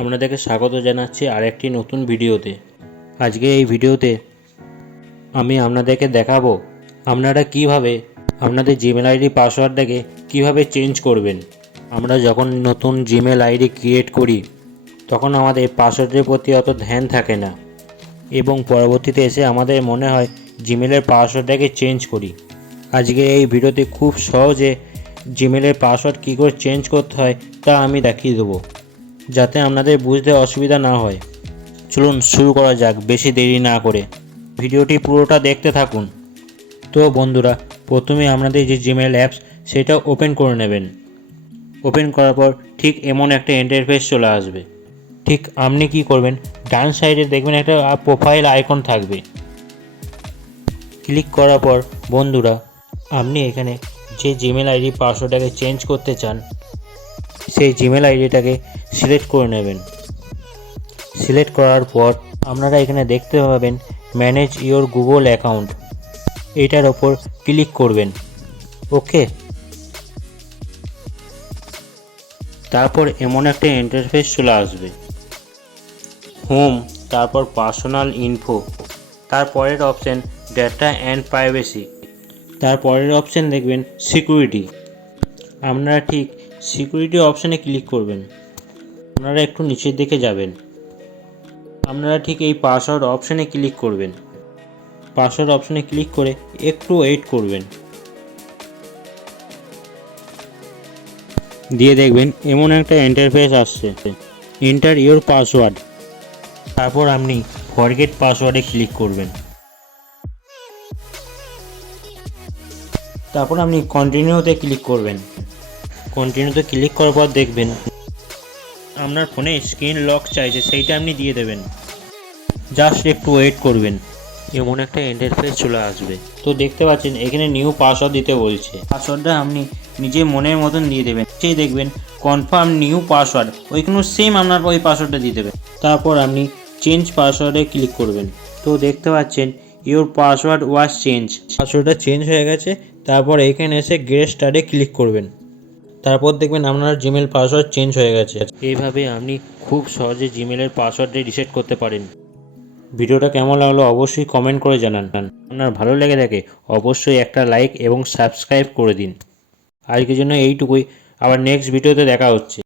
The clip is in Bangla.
আপনাদেরকে স্বাগত জানাচ্ছি আরেকটি নতুন ভিডিওতে। আজকে এই ভিডিওতে আমি আপনাদেরকে দেখাবো আপনারা কিভাবে আপনাদের জিমেল আইডি পাসওয়ার্ডটাকে কিভাবে চেঞ্জ করবেন। আমরা যখন নতুন জিমেল আইডি ক্রিয়েট করি তখন আমাদের পাসওয়ার্ডের প্রতি অত ধ্যান থাকে না এবং পরবর্তীতে এসে আমাদের মনে হয় জিমেলের পাসওয়ার্ডটাকে চেঞ্জ করি। আজকে এই ভিডিওতে খুব সহজে জিমেলের পাসওয়ার্ড কী করে চেঞ্জ করতে হয় তা আমি দেখিয়ে দেবো, যাতে আপনাদের বুঝতে অসুবিধা না হয়। চলুন শুরু করা যাক বেশি দেরি না করে। ভিডিওটি পুরোটা দেখতে থাকুন। তো বন্ধুরা, প্রথমে আপনাদের যে জিমেল অ্যাপস সেটা ওপেন করে নেবেন। ওপেন করার পর ঠিক এমন একটা ইন্টারফেস চলে আসবে। ঠিক আপনি কি করবেন, ডান সাইডে দেখবেন একটা প্রোফাইল আইকন থাকবে। ক্লিক করার পর বন্ধুরা, আপনি এখানে যে জিমেল আইডি পাসওয়ার্ডটাকে চেঞ্জ করতে চান সেই জিমেল আইডিটাকে সিলেক্ট করে নেবেন। সিলেক্ট করার পর আপনারা এখানে দেখতে পাবেন ম্যানেজ ইওর গুগল অ্যাকাউন্ট, এটার ওপর ক্লিক করবেন। ওকে, তারপর এমন একটা ইন্টারফেস চলে আসবে। হোম, তারপর পার্সোনাল ইনফো, তারপরের অপশান ডেটা অ্যান্ড প্রাইভেসি, তারপরের অপশান দেখবেন সিকিউরিটি। আপনারা ঠিক সিকিউরিটি অপশানে ক্লিক করবেন। আপনারা একটু নিচের দিকে যাবেন। আপনারা ঠিক এই পাসওয়ার্ড অপশানে ক্লিক করবেন। পাসওয়ার্ড অপশানে ক্লিক করে একটু ওয়েট করবেন। দিয়ে দেখবেন এমন একটা ইন্টারফেস আসছে, এন্টার ইওর পাসওয়ার্ড। তারপর আপনি ফরগেট পাসওয়ার্ডে ক্লিক করবেন। তারপর আপনি কন্টিনিউতে ক্লিক করবেন। কন্টিনিউতে ক্লিক করার পর দেখবেন আপনার ফোনে স্ক্রিন লক চাইছে, সেইটা আপনি দিয়ে দেবেন। জাস্ট একটু ওয়েট করবেন, এমন একটা ইন্টারফেস চলে আসবে। তো দেখতে পাচ্ছেন এখানে নিউ পাসওয়ার্ড দিতে বলছে। পাসওয়ার্ডটা আপনি নিজের মনের মতন দিয়ে দেবেন। সেই দেখবেন কনফার্ম নিউ পাসওয়ার্ড, ওইখানেও সেম আপনার ওই পাসওয়ার্ডটা দিয়ে দেবেন। তারপর আপনি চেঞ্জ পাসওয়ার্ডে ক্লিক করবেন। তো দেখতে পাচ্ছেন ইওর পাসওয়ার্ড ওয়াজ চেঞ্জ, পাসওয়ার্ডটা চেঞ্জ হয়ে গেছে। তারপর এখানে এসে গেট স্টার্টে ক্লিক করবেন। তারপর দেখবেন আপনার জিমেল পাসওয়ার্ড চেঞ্জ হয়ে গেছে। এইভাবে আপনি খুব সহজে জিমেলের পাসওয়ার্ডটা রিসেট করতে পারেন। ভিডিওটা কেমন লাগলো অবশ্যই কমেন্ট করে জানান। আপনার ভালো লেগে থাকে অবশ্যই একটা লাইক এবং সাবস্ক্রাইব করে দিন। আজকের জন্য এইটুকুই, আবার নেক্সট ভিডিওতে দেখা হচ্ছে।